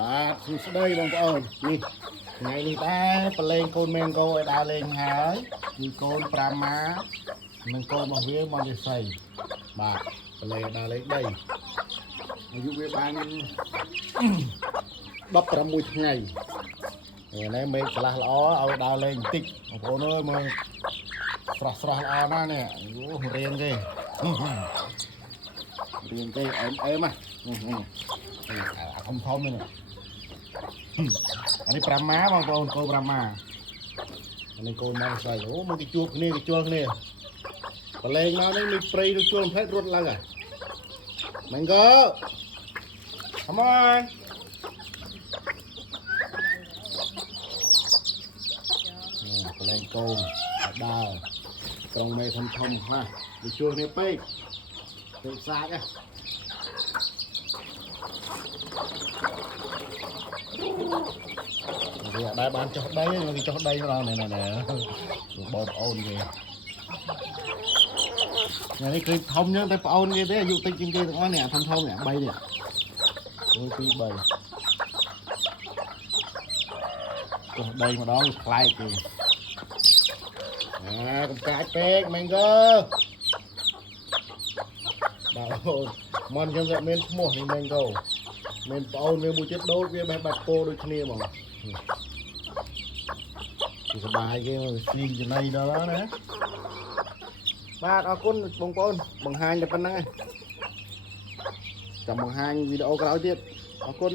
បាទសួស្តីបងប្អូននេះថ្ងៃនេះដែរប្រឡែងកូនមែងកោឲ្យដើរលេងហើយគឺកូន5ម៉ានិងកូនរបស់វាមកវិស័យបាទប្រឡែងដើរលេងដីអាយុវាបាន16ថ្ងៃនេះមេឃឆ្លាស់ល្អឲ្យដើរលេងបន្តិចបងប្អូនអើយមើលស្រស់ល្អណាស់នេះអូរៀងគេរៀងគេអែមណាធំនេះអានេះ5ម៉ាបងប្អូនកូន5ម៉ាអានេះកូនមកស្អីអូមកគេជួបគ្នាគេជួលគ្នាប្រឡែងមកនេះមានព្រៃទៅជួលផ្លែរត់ឡើងហើយមែនក៏ Come on ប្រឡែងកូនដើរក្រុងមេធំខ្លះគេជួលគ្នាពេកសាច់វាដែរបានចុះដីគេចុះដីម្ដងណែបងប្អូនគេនេះគឺធំចឹងតែប្អូនគេទេអាយុតិចជាងគេទាំងអស់នេះធំនេះ3នេះ1 2 3ចុះដីម្ដងខ្លែកគេកំកាច់ពេកមែនក៏បាទអូនមិនចឹងតែមានឈ្មោះនេះមែនក៏មានប្អូនវាមួយទៀតដូចវាបែបបាត់ពោដូចគ្នាហ្មងសុខបាយគេមកស៊ីចំណៃដល់ណាបាទអរគុណបងប្អូនបង្ហាញតែប៉ុណ្្នឹងឯងចាំបង្ហាញវីដេអូក្រោយទៀតអរគុណ